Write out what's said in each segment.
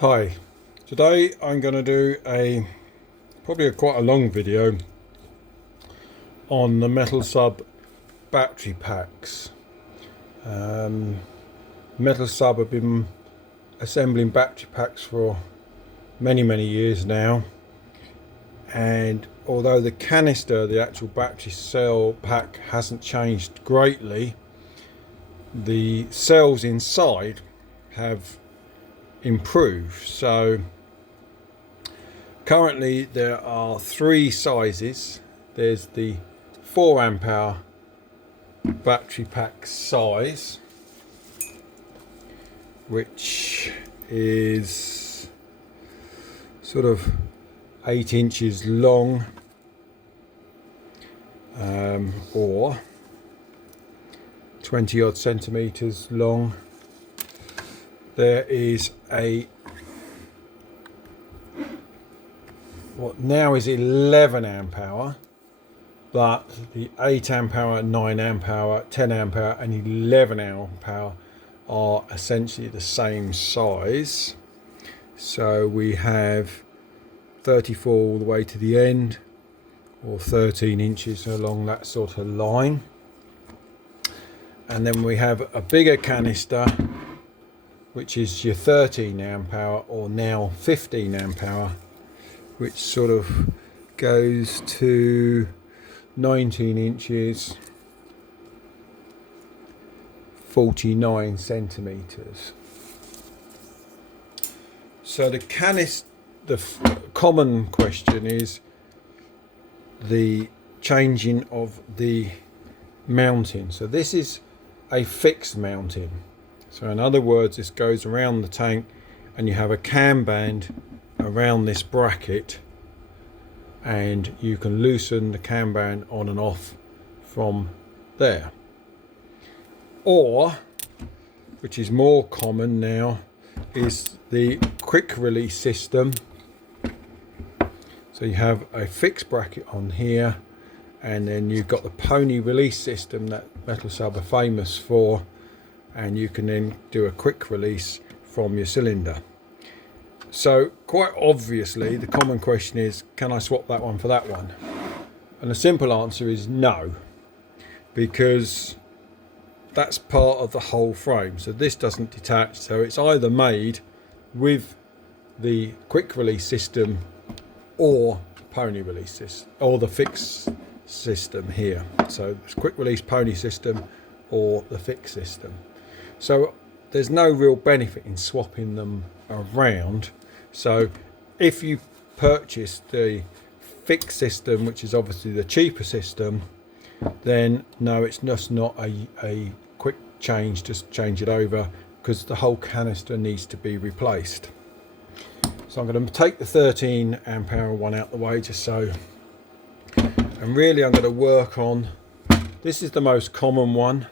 Hi, today I'm going to do probably quite a long video on the Metalsub battery packs. Metalsub have been assembling battery packs for many years now, and although the canister, the actual battery cell pack, hasn't changed greatly, the cells inside have improved. So currently there are three sizes. There's the 4 amp hour battery pack size, which is sort of 8 inches long, or 20 odd centimeters long. There is what now is 11 amp hour, but the 8 amp hour, 9 amp hour, 10 amp hour and 11 amp hour are essentially the same size. So we have 34 all the way to the end, or 13 inches along that sort of line. And then we have a bigger canister, which is your 13 amp hour, or now 15 amp hour, which sort of goes to 19 inches, 49 centimeters. So the common question is the changing of the mounting. So this is a fixed mounting. So in other words, this goes around the tank and you have a cam band around this bracket, and you can loosen the cam band on and off from there. Or, which is more common now, is the quick release system. So you have a fixed bracket on here, and then you've got the pony release system that Metalsub are famous for, and you can then do a quick release from your cylinder. So quite obviously the common question is, can I swap that one for that one? And the simple answer is no, because that's part of the whole frame. So this doesn't detach, so it's either made with the quick release system or pony release system, or the fixed system here. So it's quick release pony system or the fixed system. So there's no real benefit in swapping them around. So if you purchase the fixed system, which is obviously the cheaper system, then no, it's just not a quick change, just change it over, because the whole canister needs to be replaced. So I'm going to take the 13 amp hour one out the way, just so, and really I'm going to work on, this is the most common one.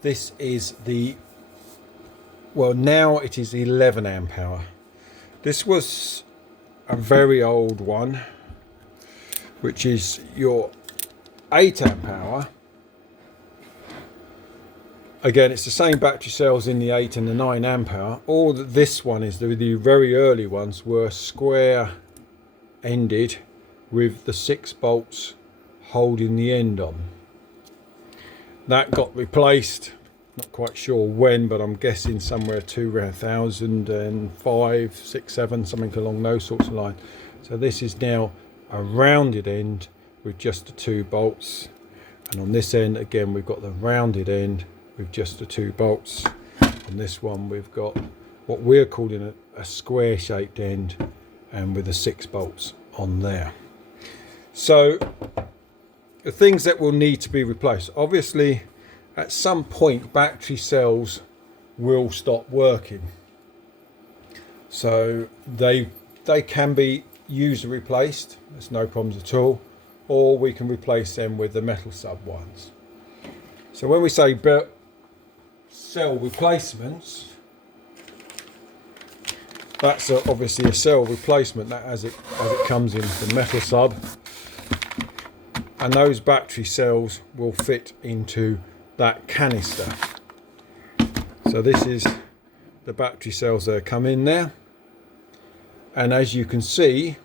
This is the, well, now it is 11 amp hour. This was a very old one, which is your 8 amp hour. Again, it's the same battery cells in the 8 and the 9 amp hour. All that this one is, the very early ones were square ended with the 6 bolts holding the end on. That got replaced, not quite sure when, but I'm guessing somewhere 2005, 6, 7, something along those sorts of lines. So this is now a rounded end with just the 2 bolts, and on this end again we've got the rounded end with just the 2 bolts. On this one we've got what we're calling a square shaped end, and with the 6 bolts on there. So the things that will need to be replaced, obviously at some point battery cells will stop working, so they can be used and replaced, there's no problems at all, or we can replace them with the Metalsub ones. So when we say cell replacements, that's obviously a cell replacement, that as it comes in from Metalsub, and those battery cells will fit into that canister. So this is the battery cells that come in there. And as you can see,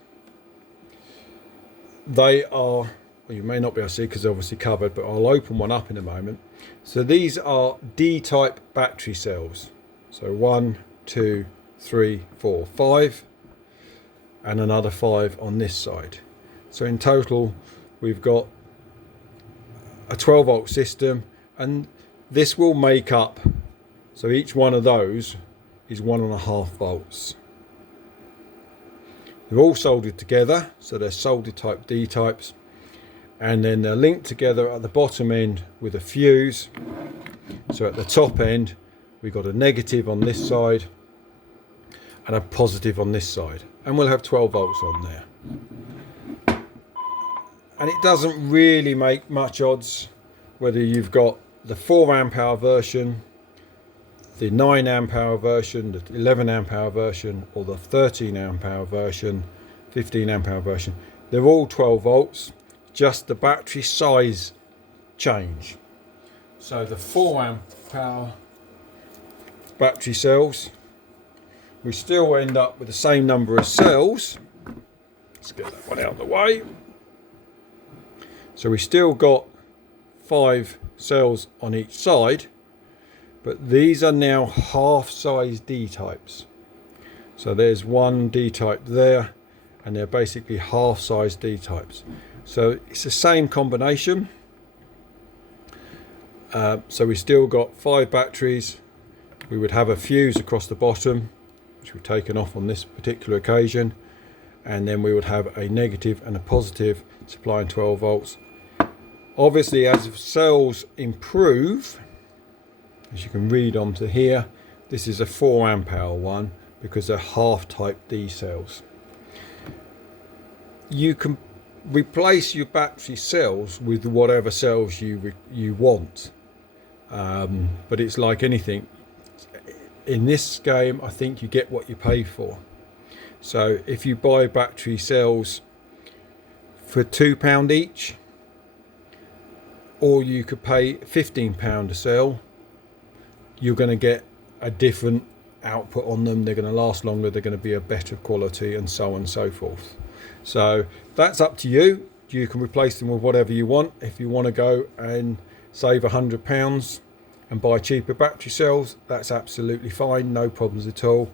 they are, well, you may not be able to see because they're obviously covered, but I'll open one up in a moment. So these are D-type battery cells. So 1, 2, 3, 4, 5, and another 5 on this side. So in total, we've got a 12 volt system, and this will make up, so each one of those is 1.5 volts. They're all soldered together, so they're solder type D types, and then they're linked together at the bottom end with a fuse. So at the top end we've got a negative on this side and a positive on this side, and we'll have 12 volts on there. And it doesn't really make much odds whether you've got the 4 amp hour version, the 9 amp hour version, the 11 amp hour version, or the 13 amp hour version, 15 amp hour version. They're all 12 volts, just the battery size change. So the 4 amp hour battery cells, we still end up with the same number of cells. Let's get that one out of the way. So we still got 5 cells on each side, but these are now half size D types. So there's one D type there, and they're basically half size D types. So it's the same combination. So we still got 5 batteries. We would have a fuse across the bottom, which we've taken off on this particular occasion, and then we would have a negative and a positive supplying 12 volts. Obviously, as cells improve, as you can read onto here, this is a 4 amp hour one because they're half type D cells. You can replace your battery cells with whatever cells you want, but it's like anything in this game. I think you get what you pay for. So if you buy battery cells for £2 each, or you could pay £15 a cell, you're going to get a different output on them. They're going to last longer, they're going to be a better quality, and so on and so forth. So that's up to you. You can replace them with whatever you want. If you want to go and save £100 and buy cheaper battery cells, that's absolutely fine, no problems at all.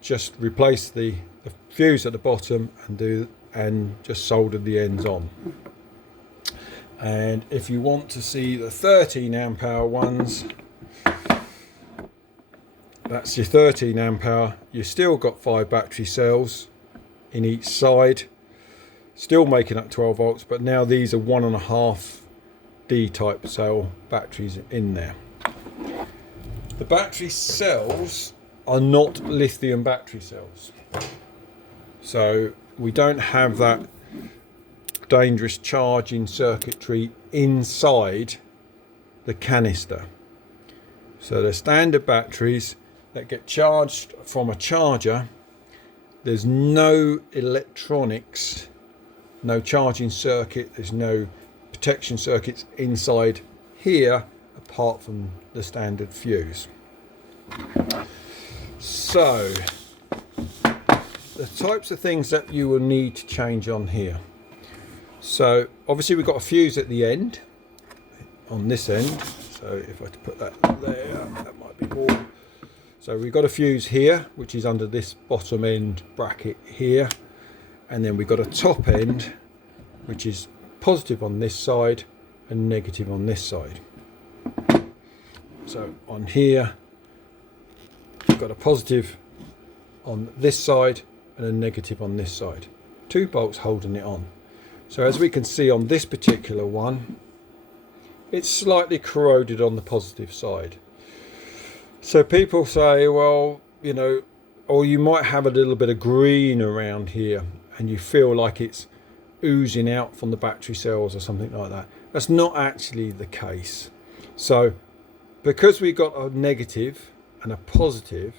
Just replace the fuse at the bottom and just solder the ends on. And if you want to see the 13 amp hour ones, that's your 13 amp hour. You've still got 5 battery cells in each side, still making up 12 volts, but now these are 1.5 D type cell batteries in there. The battery cells are not lithium battery cells, so we don't have that dangerous charging circuitry inside the canister. So the standard batteries that get charged from a charger, there's no electronics, no charging circuit, there's no protection circuits inside here apart from the standard fuse. So the types of things that you will need to change on here. So obviously we've got a fuse at the end, on this end. So if I put that there, that might be more. So we've got a fuse here, which is under this bottom end bracket here. And then we've got a top end, which is positive on this side and negative on this side. So on here, we've got a positive on this side and a negative on this side. 2 bolts holding it on. So as we can see on this particular one, it's slightly corroded on the positive side. So people say, well, you know, or you might have a little bit of green around here and you feel like it's oozing out from the battery cells or something like that. That's not actually the case. So because we got a negative and a positive,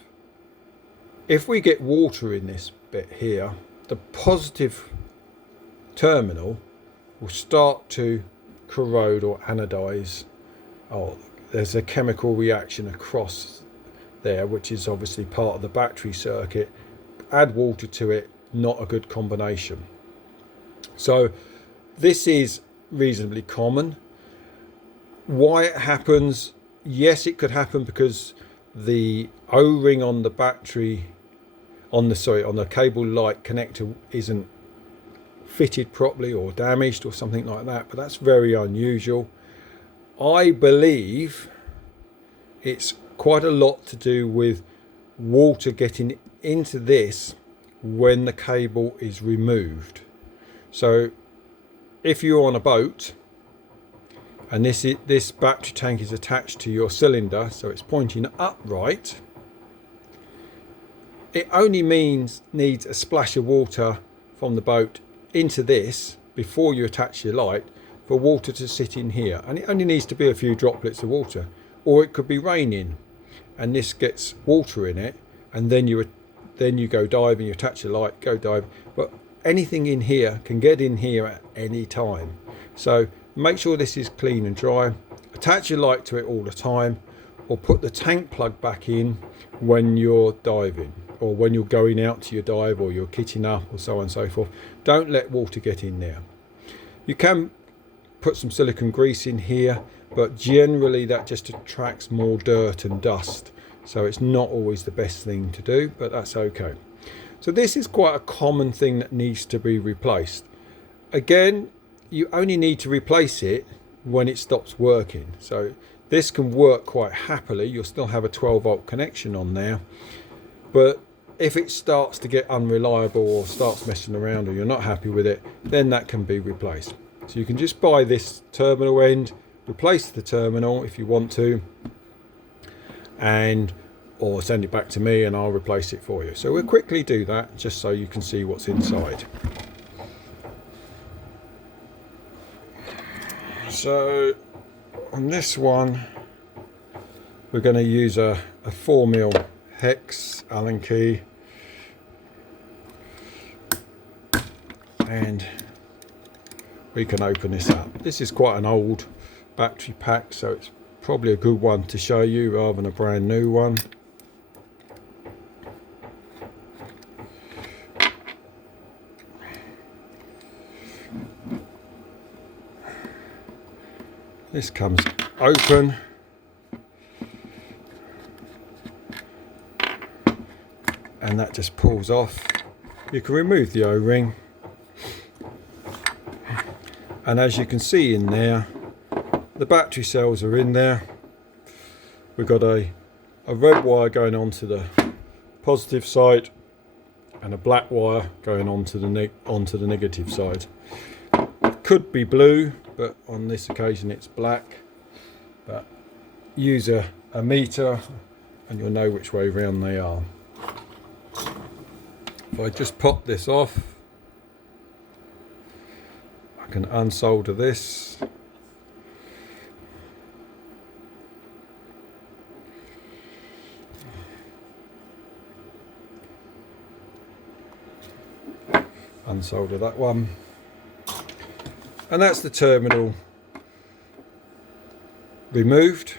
if we get water in this bit here, the positive terminal will start to corrode or anodize. Oh, there's a chemical reaction across there, which is obviously part of the battery circuit, add water to it, not a good combination. So this is reasonably common. Why it happens? Yes, it could happen because the O-ring on the battery, on the cable light connector isn't fitted properly or damaged or something like that, but that's very unusual. I believe it's quite a lot to do with water getting into this when the cable is removed. So if you're on a boat and this battery tank is attached to your cylinder, so it's pointing upright, it only needs a splash of water from the boat into this before you attach your light for water to sit in here, and it only needs to be a few droplets of water. Or it could be raining and this gets water in it, and then you go diving, you attach your light, go dive. But anything in here can get in here at any time. So make sure this is clean and dry. Attach your light to it all the time, or put the tank plug back in when you're diving, or when you're going out to your dive, or you're kitting up, or so on and so forth. Don't let water get in there. You can put some silicone grease in here, but generally that just attracts more dirt and dust, so it's not always the best thing to do, but that's okay. So this is quite a common thing that needs to be replaced. Again, you only need to replace it when it stops working. So this can work quite happily. You'll still have a 12-volt connection on there, but if it starts to get unreliable or starts messing around, or you're not happy with it, then that can be replaced. So you can just buy this terminal end, replace the terminal if you want to, or send it back to me and I'll replace it for you. So we'll quickly do that just so you can see what's inside. So on this one we're going to use a 4mm hex Allen key, and we can open this up. This is quite an old battery pack, so it's probably a good one to show you rather than a brand new one. This comes open, and that just pulls off. You can remove the O-ring, and as you can see in there, the battery cells are in there. We've got a red wire going onto the positive side and a black wire going onto the negative side. It could be blue, but on this occasion it's black. But use a meter and you'll know which way round they are. If I just pop this off, I can unsolder this. Unsolder that one, and that's the terminal removed.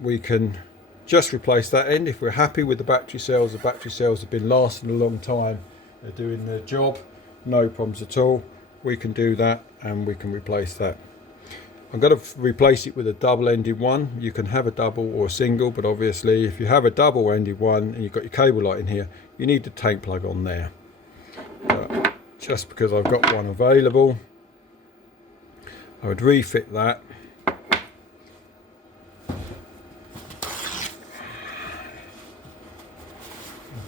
We can just replace that end if we're happy with the battery cells. The battery cells have been lasting a long time, they're doing their job, no problems at all. We can do that and we can replace that. I'm going to replace it with a double-ended one. You can have a double or a single, but obviously if you have a double-ended one and you've got your cable light in here, you need the tank plug on there. But just because I've got one available, I would refit that. In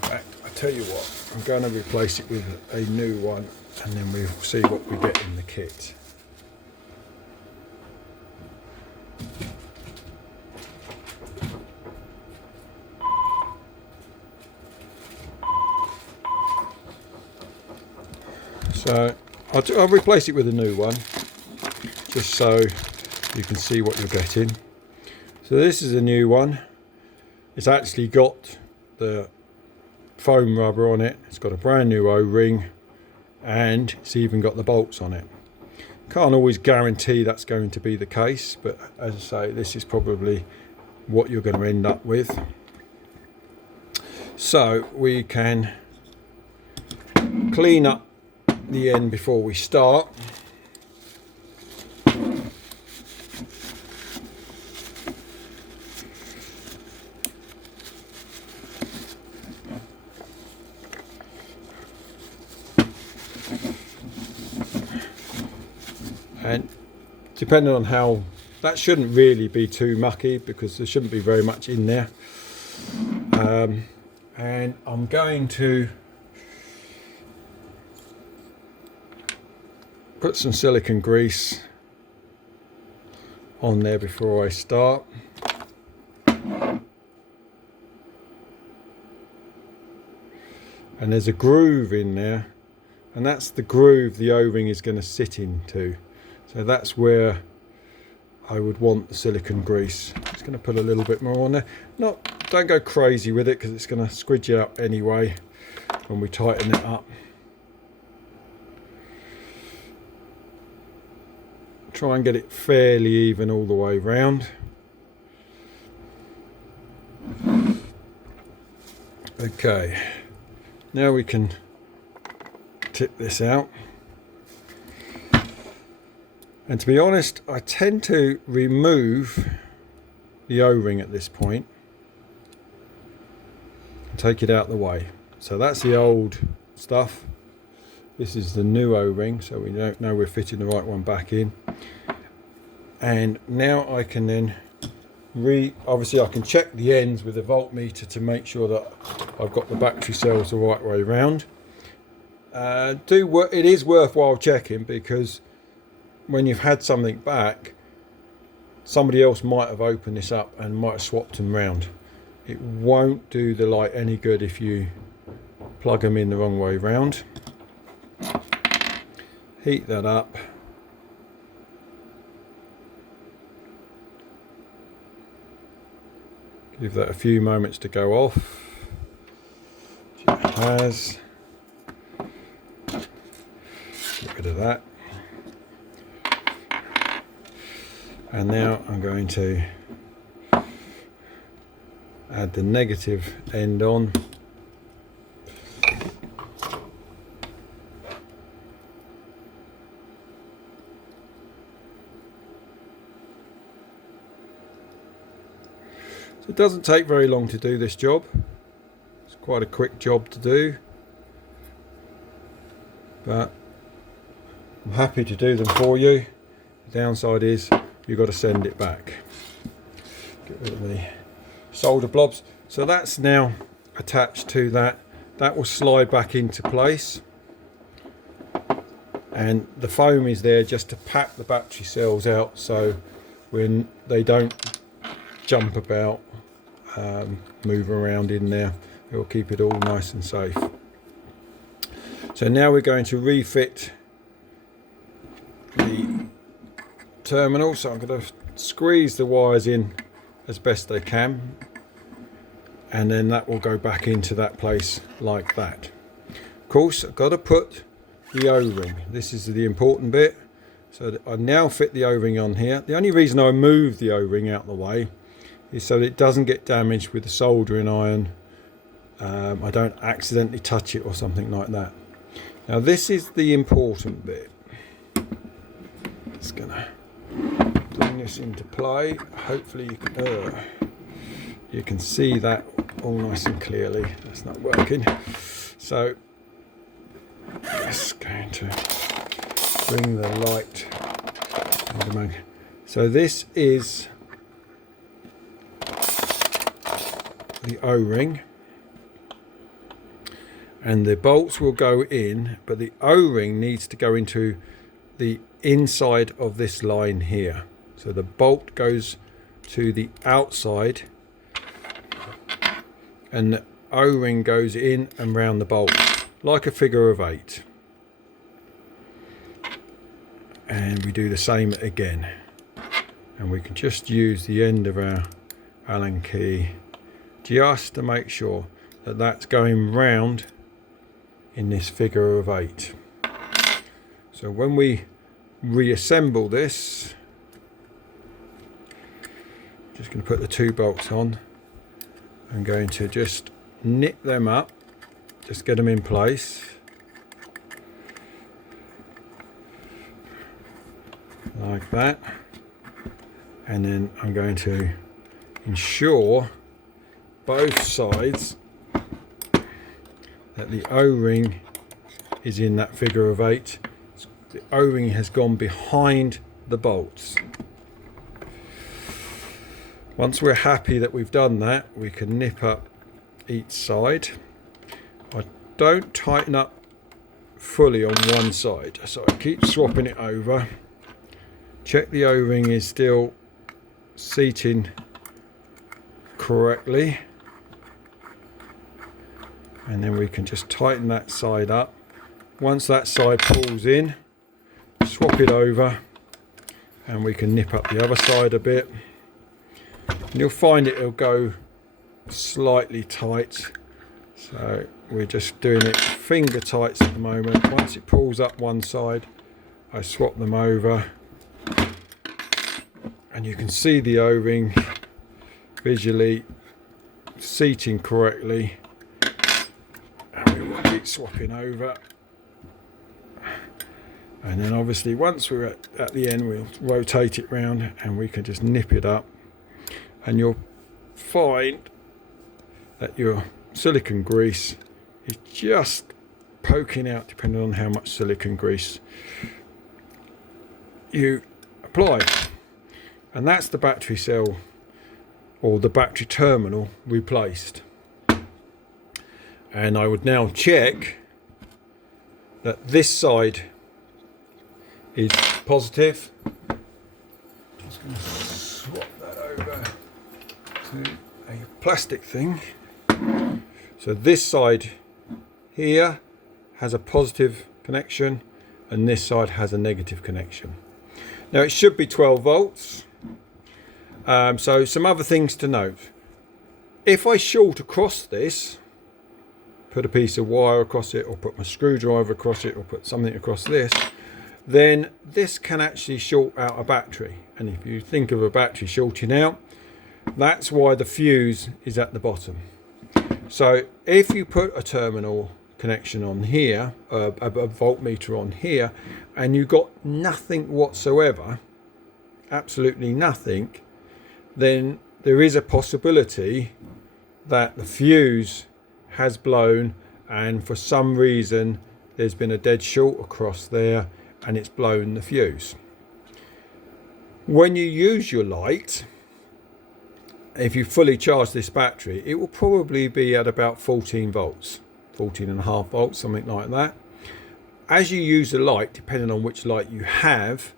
fact, I tell you what, I'm going to replace it with a new one, and then we'll see what we get in the kit. So I'll replace it with a new one, just so you can see what you're getting. So this is a new one. It's actually got the foam rubber on it. It's got a brand new O-ring, and it's even got the bolts on it. Can't always guarantee that's going to be the case, but as I say, this is probably what you're going to end up with. So we can clean up the end before we start. And depending on how, that shouldn't really be too mucky because there shouldn't be very much in there. And I'm going to put some silicone grease on there before I start. And there's a groove in there, and that's the groove the O-ring is going to sit into. So that's where I would want the silicone grease. Just going to put a little bit more on there. Don't go crazy with it because it's going to squidge it up anyway when we tighten it up. Try and get it fairly even all the way round. Okay, now we can tip this out. And to be honest, I tend to remove the O-ring at this point and take it out the way. So that's the old stuff. This is the new O-ring, so we don't know we're fitting the right one back in. And now I can then obviously I can check the ends with a voltmeter to make sure that I've got the battery cells the right way round. It is worthwhile checking, because when you've had something back, somebody else might have opened this up and might have swapped them round. It won't do the light any good if you plug them in the wrong way round. Heat that up. Give that a few moments to go off. It has. Get rid of that. And now I'm going to add the negative end on. So it doesn't take very long to do this job. It's quite a quick job to do, but I'm happy to do them for you. The downside is you've got to send it back. Get rid of the solder blobs. So that's now attached to that. That will slide back into place, and the foam is there just to pack the battery cells out, so when they don't jump about, move around in there, it will keep it all nice and safe. So now we're going to refit the terminal. So I'm going to squeeze the wires in as best they can, and then that will go back into that place like that. Of course, I've got to put the O-ring. This is the important bit. So I now fit the O-ring on here. The only reason I move the O-ring out of the way is so that it doesn't get damaged with the soldering iron. I don't accidentally touch it or something like that. Now this is the important bit. Just gonna bring this into play. Hopefully you can see that all nice and clearly. That's not working. So just going to bring the light. So this is the O-ring, and the bolts will go in, but the O-ring needs to go into the inside of this line here. So the bolt goes to the outside and the O-ring goes in and round the bolt like a figure of 8. And we do the same again, and we can just use the end of our Allen key just to make sure that that's going round in this figure of 8. So when we reassemble this, just going to put the 2 bolts on. I'm going to just knit them up, just get them in place like that, and then I'm going to ensure both sides that the O-ring is in that figure of 8. The O-ring has gone behind the bolts. Once we're happy that we've done that, we can nip up each side. I don't tighten up fully on one side, so I keep swapping it over. Check the O-ring is still seating correctly, and then we can just tighten that side up. Once that side pulls in, swap it over, and we can nip up the other side a bit. And you'll find it'll go slightly tight, so we're just doing it finger tights at the moment. Once it pulls up one side, I swap them over, and you can see the O-ring visually seating correctly, and we will keep swapping over. And then obviously once we're at the end, we'll rotate it round and we can just nip it up, and you'll find that your silicone grease is just poking out depending on how much silicone grease you apply. And that's the battery cell, or the battery terminal, replaced. And I would now check that this side is positive. Just going to swap that over to a plastic thing. So this side here has a positive connection and this side has a negative connection. Now it should be 12 volts. So some other things to note. If I short across this, put a piece of wire across it, or put my screwdriver across it, or put something across this, then this can actually short out a battery. And if you think of a battery shorting out, that's why the fuse is at the bottom. So if you put a terminal connection on here, a voltmeter on here, and you got nothing whatsoever, absolutely nothing, then there is a possibility that the fuse has blown, and for some reason there's been a dead short across there and it's blown the fuse. When you use your light, if you fully charge this battery, it will probably be at about 14 volts, 14.5 volts, something like that. As you use the light, depending on which light you have,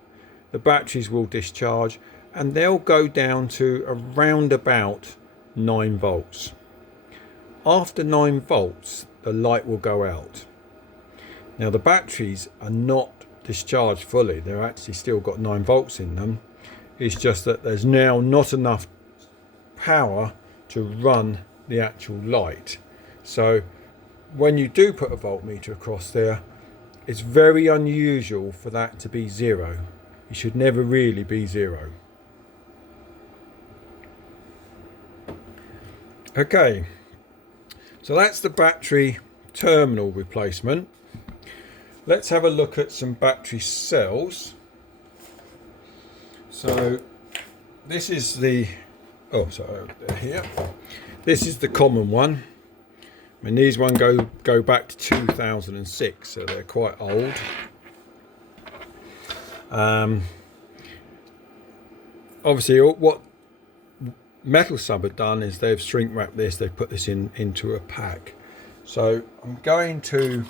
the batteries will discharge and they'll go down to around about 9 volts. After 9 volts, the light will go out. Now the batteries are not discharged fully, they're actually still got 9 volts in them. It's just that there's now not enough power to run the actual light. So when you do put a voltmeter across there, it's very unusual for that to be 0. It should never really be 0. Okay, so that's the battery terminal replacement. Let's have a look at some battery cells. So this is the, here. This is the common one. I mean, these one go back to 2006, so they're quite old. Obviously, what Metalsub have done is they've shrink wrapped this. They've put this into a pack. So I'm going to,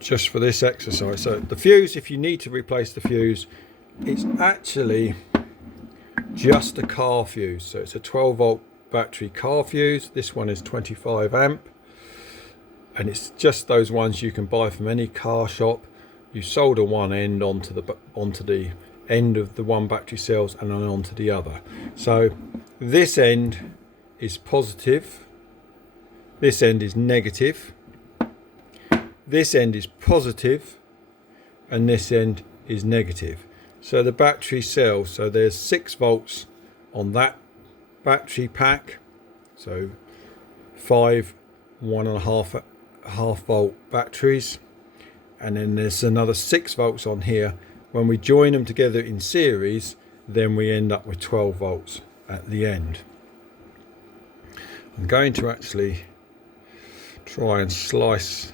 just for this exercise, so the fuse, if you need to replace the fuse, it's actually just a car fuse. So it's a 12 volt battery car fuse. This one is 25 amp, and it's just those ones you can buy from any car shop. You solder one end onto the end of the one battery cells and then onto the other. So this end is positive, this end is negative, this end is positive, and this end is negative. So the battery cell, so there's 6 volts on that battery pack, so 5 1.5 volt batteries, and then there's another 6 volts on here. When we join them together in series, then we end up with 12 volts at the end. I'm going to actually try and slice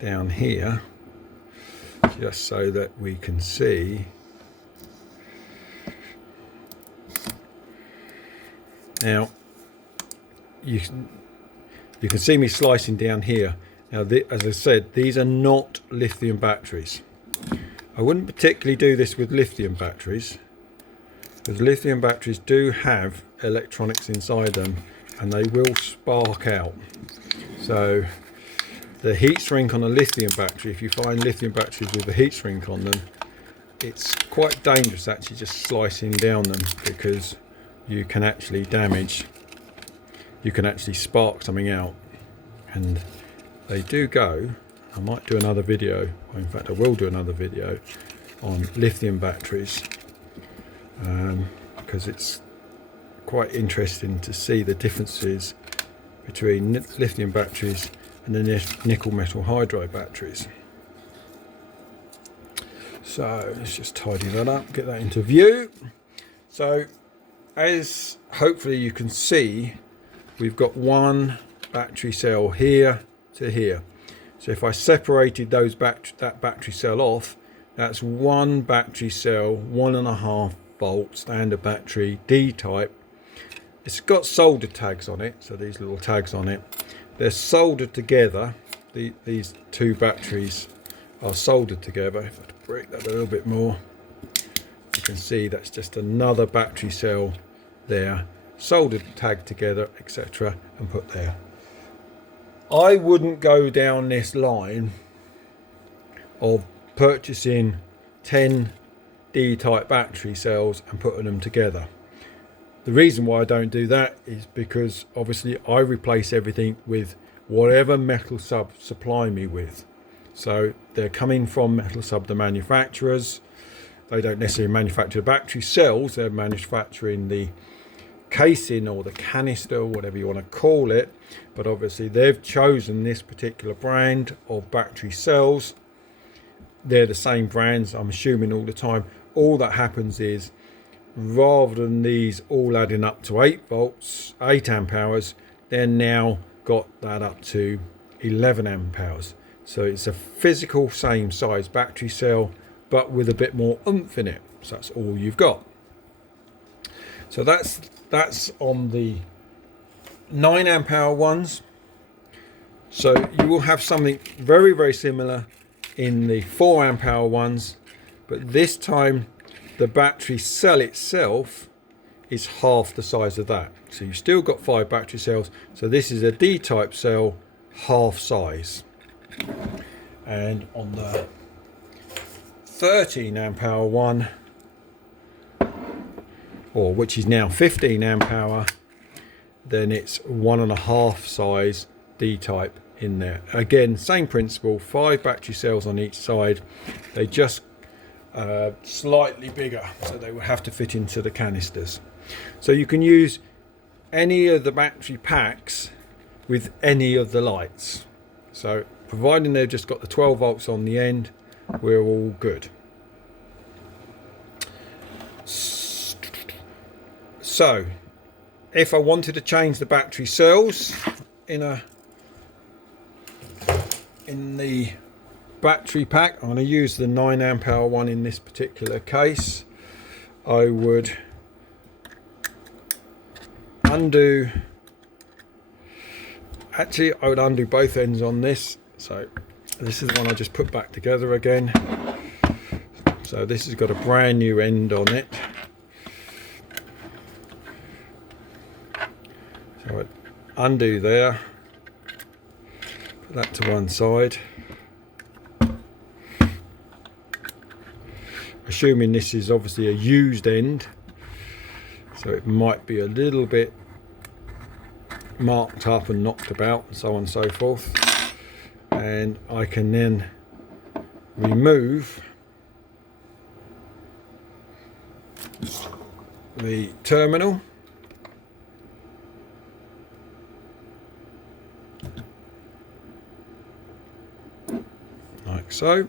down here just so that we can see. Now you can see me slicing down here. Now as I said, these are not lithium batteries. I wouldn't particularly do this with lithium batteries, because lithium batteries do have electronics inside them and they will spark out. So the heat shrink on a lithium battery, if you find lithium batteries with a heat shrink on them, it's quite dangerous actually just slicing down them, because you can actually damage, you can actually spark something out. And they do go, I might do another video, or in fact I will do another video on lithium batteries, because it's quite interesting to see the differences between lithium batteries and the nickel metal hydride batteries. So let's just tidy that up, get that into view. So as hopefully you can see, we've got one battery cell here to here. So if I separated that battery cell off, that's one battery cell, 1.5 volt standard battery, D-type. It's got solder tags on it, so these little tags on it, they're soldered together. These two batteries are soldered together. If I break that a little bit more, you can see that's just another battery cell there, soldered, tagged together, etc., and put there. I wouldn't go down this line of purchasing 10 D-type battery cells and putting them together. The reason why I don't do that is because obviously I replace everything with whatever Metalsub supply me with. So they're coming from Metalsub, the manufacturers. They don't necessarily manufacture the battery cells, they're manufacturing the casing or the canister, or whatever you want to call it. But obviously they've chosen this particular brand of battery cells. They're the same brands, I'm assuming, all the time. All that happens is, rather than these all adding up to 8 volts, 8 amp hours, they're now got that up to 11 amp hours. So it's a physical same size battery cell, but with a bit more oomph in it. So that's all you've got. So that's on the 9 amp hour ones. So you will have something very, very similar in the 4 amp hour ones, but this time the battery cell itself is half the size of that. So you've still got 5 battery cells. So this is a D-type cell, half size. And on the 13 amp hour one, or which is now 15 amp hour, then it's 1.5 size D-type in there. Again, same principle, 5 battery cells on each side. They just slightly bigger, so they will have to fit into the canisters. So you can use any of the battery packs with any of the lights. So providing they've just got the 12 volts on the end, we're all good. So if I wanted to change the battery cells in the battery pack, I'm going to use the 9 amp hour one in this particular case. I would undo, actually I would undo both ends on this. So this is the one I just put back together again. So this has got a brand new end on it. So I'd undo there, put that to one side. Assuming this is obviously a used end, so it might be a little bit marked up and knocked about and so on and so forth. And I can then remove the terminal, like so.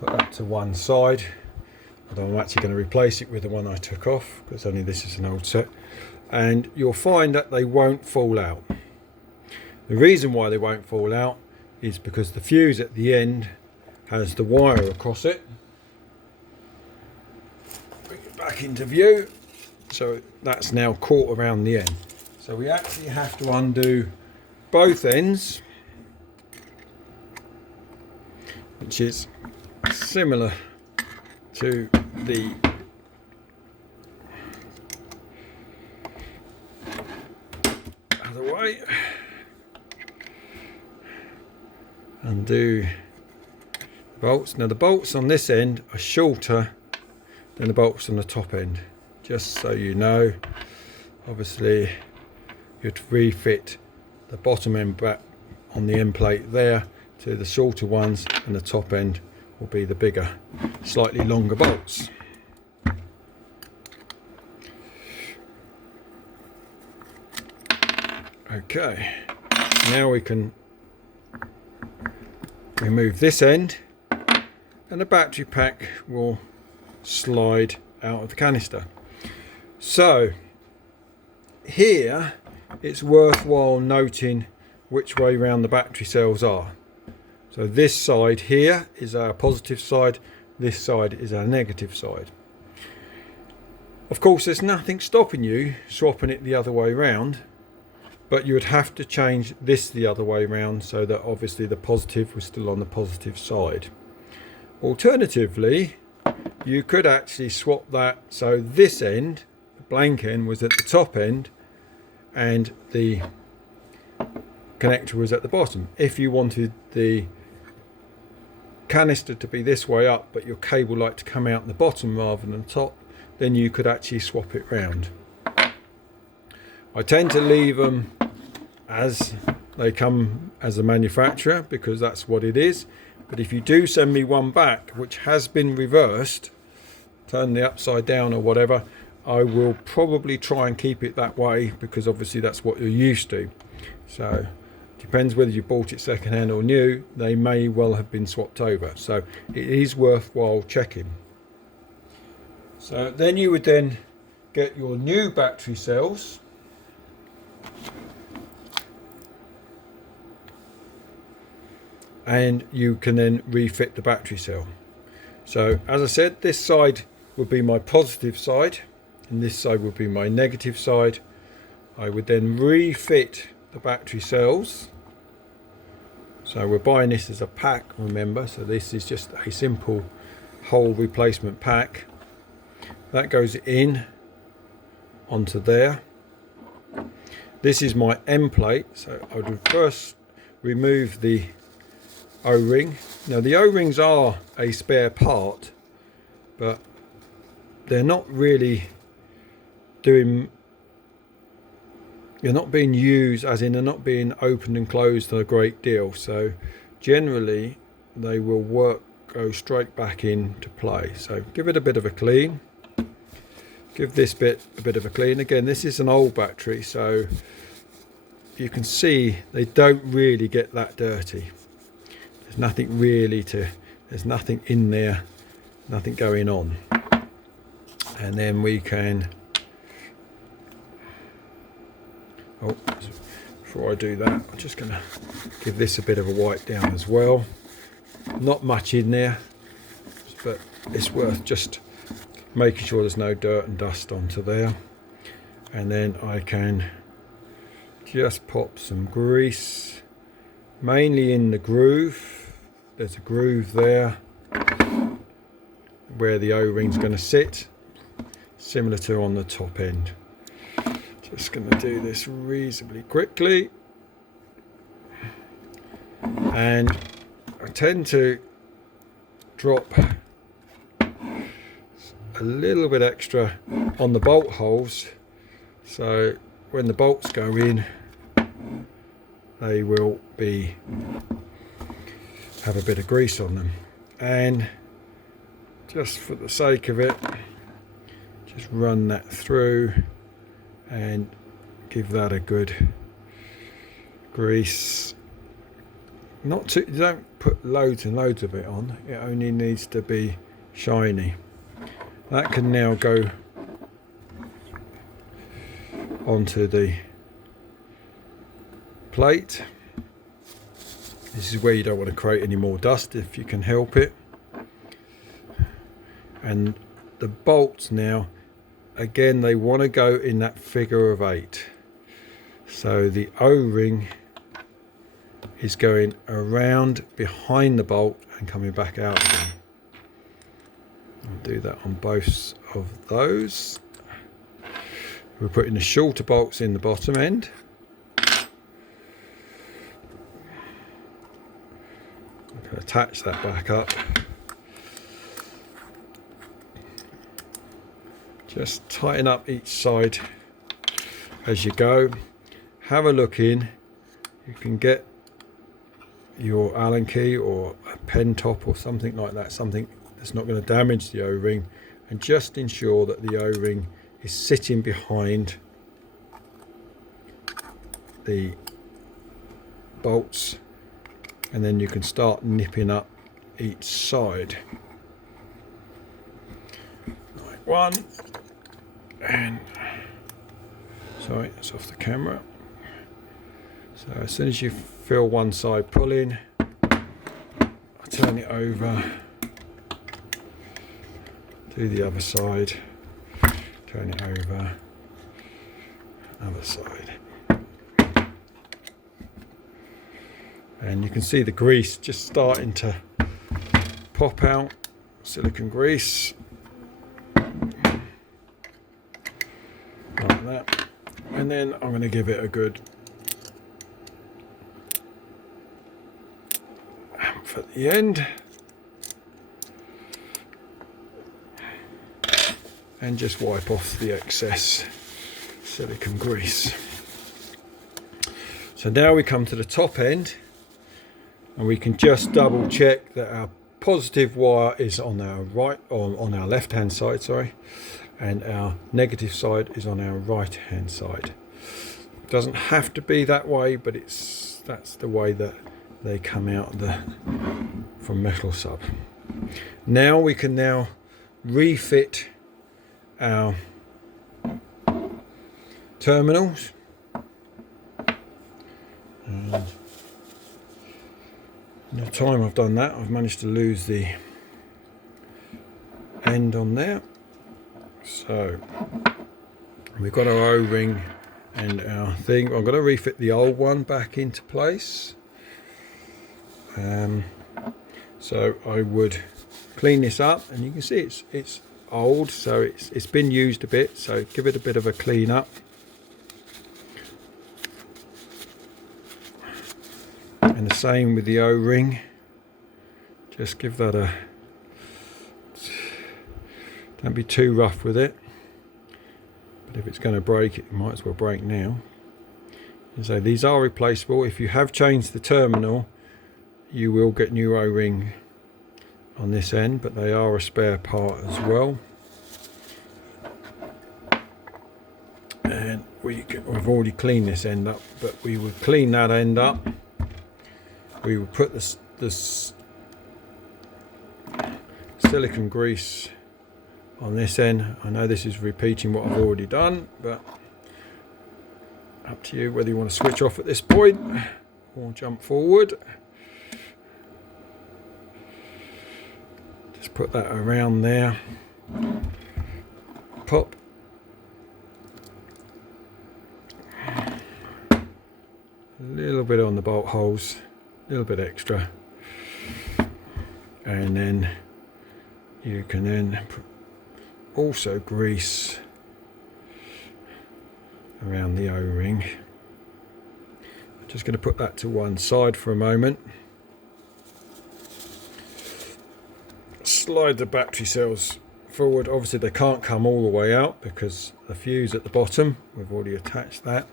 Put that to one side, although I'm actually going to replace it with the one I took off because only this is an old set, and you'll find that they won't fall out. The reason why they won't fall out is because the fuse at the end has the wire across it. Bring it back into view, so that's now caught around the end. So we actually have to undo both ends, which is similar to the other way. Undo bolts. Now the bolts on this end are shorter than the bolts on the top end, just so you know. Obviously you'd refit the bottom end back on the end plate there to the shorter ones, and the top end will be the bigger, slightly longer bolts. Okay, now we can remove this end and the battery pack will slide out of the canister. So here it's worthwhile noting which way round the battery cells are. So this side here is our positive side, this side is our negative side. Of course there's nothing stopping you swapping it the other way round, but you would have to change this the other way round so that obviously the positive was still on the positive side. Alternatively, you could actually swap that so this end, the blank end, was at the top end and the connector was at the bottom. If you wanted the canister to be this way up but your cable like to come out the bottom rather than the top, then you could actually swap it round. I tend to leave them as they come as a manufacturer because that's what it is, but if you do send me one back which has been reversed, turn the upside down or whatever, I will probably try and keep it that way because obviously that's what you're used to. So depends whether you bought it second-hand or new, they may well have been swapped over, so it is worthwhile checking. So then you would then get your new battery cells, and you can then refit the battery cell. So as I said, this side would be my positive side and this side would be my negative side. I would then refit the battery cells. So we're buying this as a pack, remember, so this is just a simple hole replacement pack. That goes in onto there. This is my end plate, so I would first remove the O-ring. Now the O-rings are a spare part, but they're not really doing, they're not being used, as in they're not being opened and closed a great deal, so generally they will go straight back into play. So give it a bit of a clean, give this bit a bit of a clean. Again, this is an old battery, so you can see they don't really get that dirty. There's nothing really there's nothing in there, nothing going on. And then we can, oh, before I do that, I'm just going to give this a bit of a wipe down as well. Not much in there, but it's worth just making sure there's no dirt and dust onto there. And then I can just pop some grease, mainly in the groove. There's a groove there where the O-ring's going to sit, similar to on the top end. Just going to do this reasonably quickly, and I tend to drop a little bit extra on the bolt holes, so when the bolts go in they will have a bit of grease on them. and just for the sake of it, just run that through and give that a good grease. Not too, you don't put loads and loads of it on, it only needs to be shiny. That can now go onto the plate. This is where you don't want to create any more dust if you can help it. And the bolts now, again, they want to go in that figure of 8. So the O-ring is going around behind the bolt and coming back out again. I'll do that on both of those. We're putting the shorter bolts in the bottom end. I'm going to attach that back up. Just tighten up each side as you go. Have a look in. You can get your Allen key or a pen top or something like that, something that's not going to damage the O-ring, and just ensure that the O-ring is sitting behind the bolts, and then you can start nipping up each side. Like one, and sorry, it's off the camera. So as soon as you feel one side pulling, I turn it over, do the other side, turn it over, other side. And you can see the grease just starting to pop out, silicone grease. Like that. And then I'm going to give it a good amp at the end. And just wipe off the excess silicone grease. So now we come to the top end, and we can just double check that our positive wire is on our right, on our left hand side, sorry, and our negative side is on our right hand side. It doesn't have to be that way, but that's the way that they come out from Metalsub. Now we can refit our terminals, and in the time I've done that, I've managed to lose the end on there. So we've got our O-ring and our thing. I'm going to refit the old one back into place. So I would clean this up, and you can see it's old, so it's been used a bit, so give it a bit of a clean up. And the same with the O-ring, just give that a, don't be too rough with it, but if it's going to break, it might as well break now. And so these are replaceable. If you have changed the terminal, you will get new O-ring on this end, but they are a spare part as well. And we've already cleaned this end up, but we would clean that end up. We would put this silicone grease on this end. I know this is repeating what I've already done, but up to you whether you want to switch off at this point or jump forward. Just put that around there, pop, a little bit on the bolt holes, a little bit extra, and then you can then also grease around the O-ring. I'm just going to put that to one side for a moment. Slide the battery cells forward. Obviously they can't come all the way out because the fuse at the bottom, we've already attached that.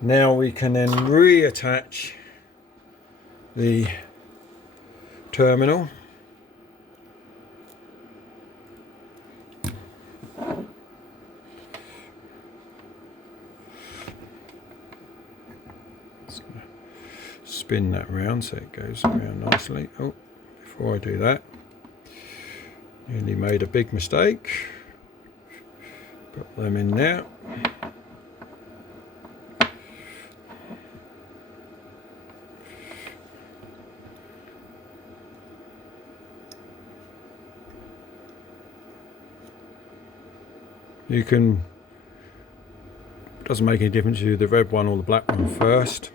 Now we can then reattach the terminal. spin that round so it goes around nicely. Oh, before I do that, nearly made a big mistake. Put them in there. You can, doesn't make any difference to do the red one or the black one first.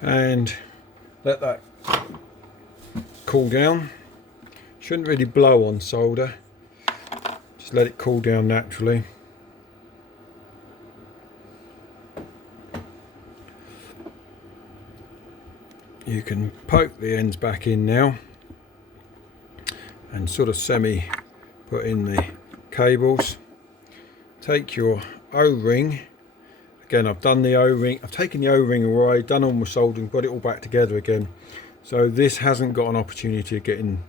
And let that cool down. Shouldn't really blow on solder, just let it cool down naturally. You can poke the ends back in now and sort of semi put in the cables. Take your O-ring. Again, I've done the O-ring, I've taken the O-ring away, done all my soldering, got it all back together again. So this hasn't got an opportunity of getting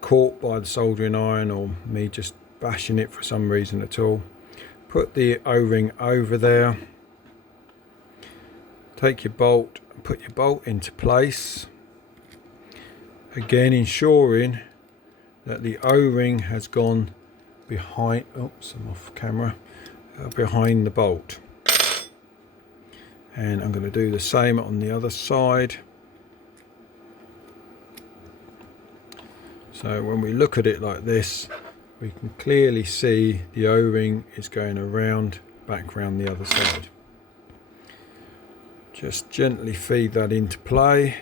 caught by the soldering iron or me just bashing it for some reason at all. Put the O-ring over there. Take your bolt, put your bolt into place. Again, ensuring that the O-ring has gone behind, oops, I'm off camera, behind the bolt. And I'm going to do the same on the other side. So when we look at it like this, we can clearly see the O-ring is going around, back around the other side. Just gently feed that into play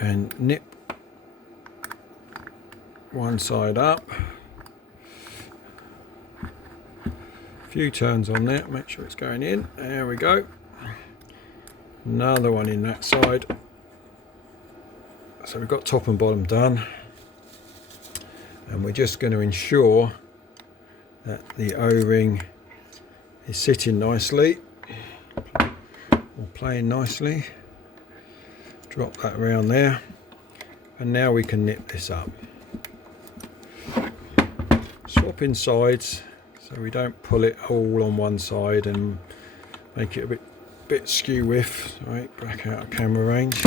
and nip one side up. A few turns on there, make sure it's going in. There we go. Another one in that side. So we've got top and bottom done, and we're just going to ensure that the O-ring is sitting nicely or playing nicely. Drop that around there, and now we can nip this up. Swapping sides so we don't pull it all on one side and make it a bit skew with. Right, back out of camera range.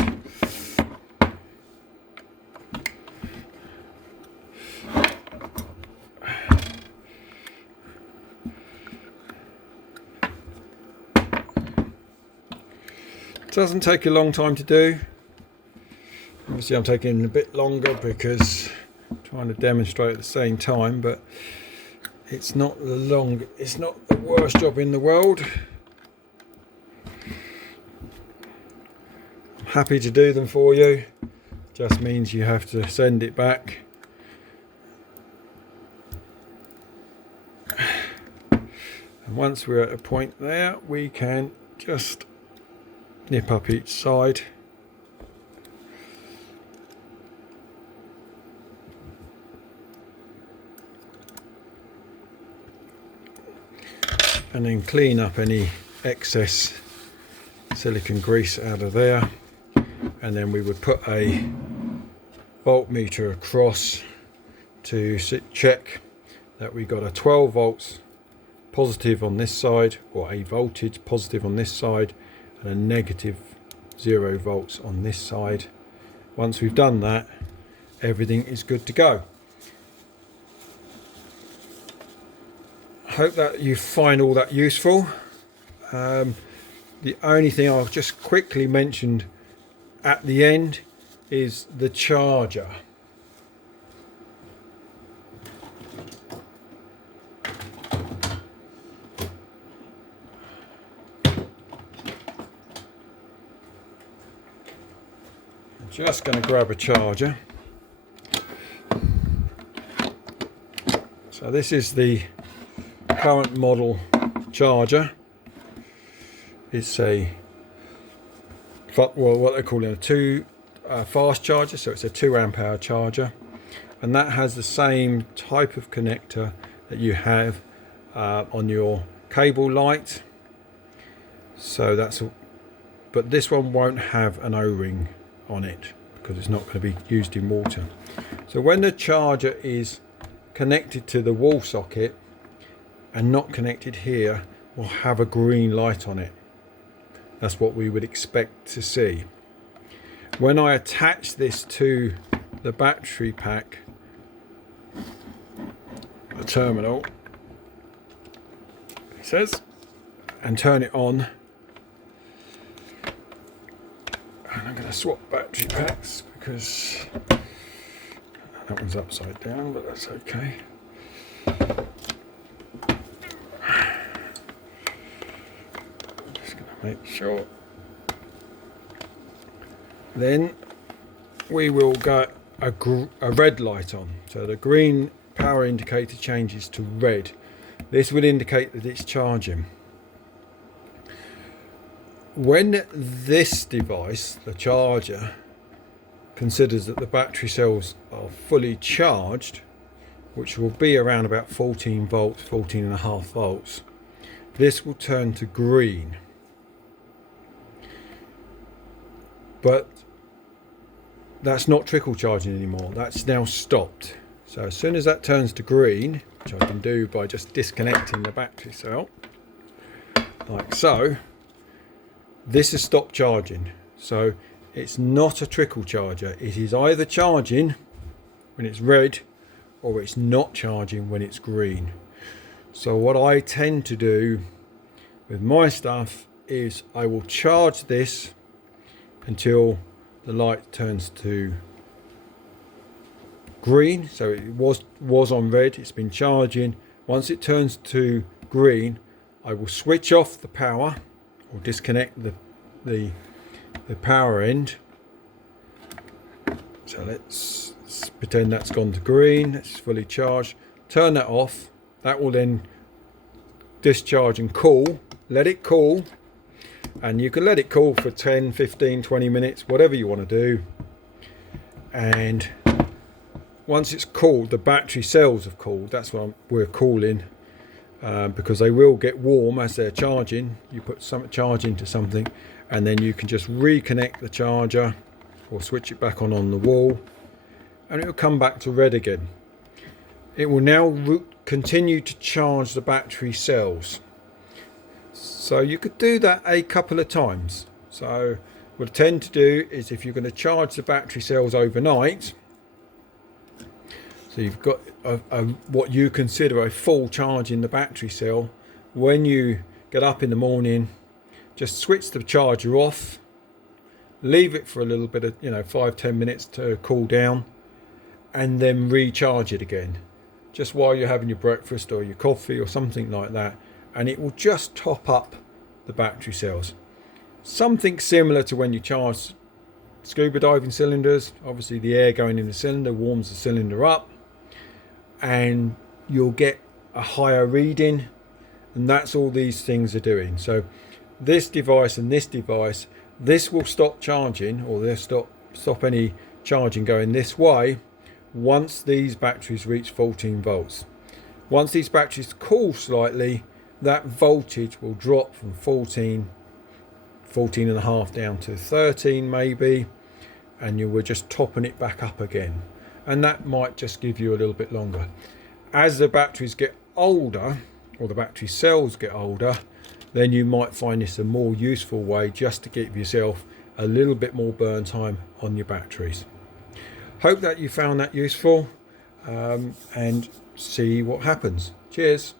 Doesn't take a long time to do. Obviously I'm taking a bit longer because I'm trying to demonstrate at the same time, but it's not the worst job in the world. I'm happy to do them for you. Just means you have to send it back. And once we're at a point there, we can just nip up each side. And then clean up any excess silicone grease out of there. And then we would put a voltmeter across to check that we got a 12 volts positive on this side, or a voltage positive on this side, and a negative 0 volts on this side. Once we've done that, everything is good to go. I hope that you find all that useful. The only thing I'll just quickly mention at the end is the charger. Just going to grab a charger. So this is the current model charger. It's a, well, what they call it, a fast charger. So it's a 2 amp hour charger, and that has the same type of connector that you have on your cable light. So that's, but this one won't have an O-ring on it because it's not going to be used in water. So when the charger is connected to the wall socket and not connected here, we'll have a green light on it. That's what we would expect to see. When I attach this to the battery pack, the terminal, it says, and turn it on, and I'm going to swap battery packs because that one's upside down, but that's okay. Just going to make sure. Then we will get a red light on. So the green power indicator changes to red. This would indicate that it's charging. When this device, the charger, considers that the battery cells are fully charged, which will be around about 14 volts, 14.5 volts, this will turn to green. But that's not trickle charging anymore. That's now stopped. So as soon as that turns to green, which I can do by just disconnecting the battery cell, like so, this has stopped charging. So it's not a trickle charger. It is either charging when it's red or it's not charging when it's green. So what I tend to do with my stuff is I will charge this until the light turns to green. So it was on red, it's been charging. Once it turns to green, I will switch off the power or disconnect the power end. So let's pretend that's gone to green, it's fully charged. Turn that off. That will then discharge and cool. Let it cool, and you can let it cool for 10, 15, 20 minutes, whatever you want to do. And once it's cooled, the battery cells have cooled. That's what we're cooling, because they will get warm as they're charging. You put some charge into something, and then you can just reconnect the charger or switch it back on the wall, and it will come back to red again. It will now continue to charge the battery cells. So you could do that a couple of times. So what I tend to do is, if you're going to charge the battery cells overnight, so you've got what you consider a full charge in the battery cell, when you get up in the morning, just switch the charger off, leave it for a little bit of 5-10 minutes to cool down, and then recharge it again, just while you're having your breakfast or your coffee or something like that, and it will just top up the battery cells. Something similar to when you charge scuba diving cylinders. Obviously the air going in the cylinder warms the cylinder up, and you'll get a higher reading, and that's all these things are doing. So this device and this device, this will stop charging, or they'll stop any charging going this way once these batteries reach 14 volts. Once these batteries cool slightly, that voltage will drop from 14.5 down to 13 maybe, and you were just topping it back up again, and that might just give you a little bit longer. As the batteries get older, or the battery cells get older, then you might find this a more useful way just to give yourself a little bit more burn time on your batteries. Hope that you found that useful, and see what happens. Cheers.